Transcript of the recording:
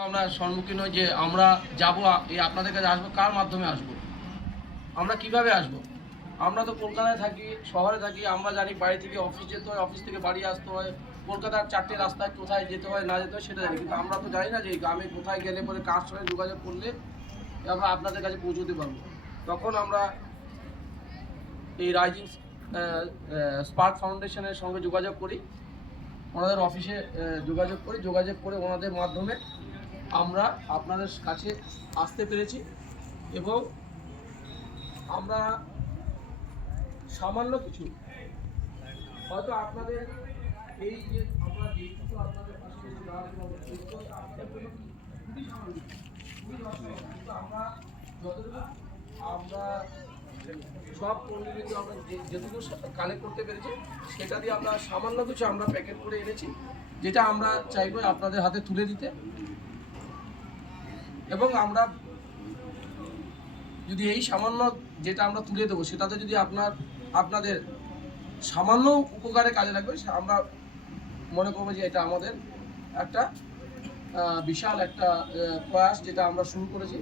আমরা সম্মুখীন হই যে আমরা যাব, এই আপনাদের কাছে আসবো, কার মাধ্যমে আসবো, আমরা কিভাবে আসবো? আমরা তো কলকাতায় থাকি, শহরে থাকি, আমরা জানি বাড়ি থেকে অফিস যেতে হয়, অফিস থেকে বাড়ি আসতে হয়, কলকাতার 4টে রাস্তায় কোথায় যেতে হয় না যেতে হয় সেটা জানি, কিন্তু আমরা তো জানি না যে গ্রামে কোথায় গেলে পরে কার সঙ্গে যোগাযোগ করলে আমরা আপনাদের কাছে পৌঁছতে পারবো। তখন আমরা এই রাইজিং স্পার্ক ফাউন্ডেশনের সঙ্গে যোগাযোগ করি, ওনাদের অফিসে যোগাযোগ করে ওনাদের মাধ্যমে আমরা আপনাদের কাছে আসতে পেরেছি। এবং আমরা সামান্য কিছু হয়তো আপনাদের এই যে আমরা যেটুকু আপনাদের পাশে এসে দাঁড়াতে পারবো সেগুলো আপনাদের জন্য খুবই সামান্য, খুবই অসাধারণ, কিন্তু আমরা যতটুকু আমরা সব কর্মীদের আমরা যেটুকু কালেক্ট করতে পেরেছি সেটা দিয়ে আমরা সামান্য কিছু আমরা প্যাকেট করে এনেছি, যেটা আমরা চাইবো আপনাদের হাতে তুলে দিতে। এবং আমরা যদি এই সামান্য যেটা আমরা তুলে দেবো সেটাতে যদি আপনাদের সামান্য উপকারে কাজে লাগবে, আমরা মনে করবো যে এটা আমাদের একটা বিশাল একটা প্রয়াস যেটা আমরা শুরু করেছি।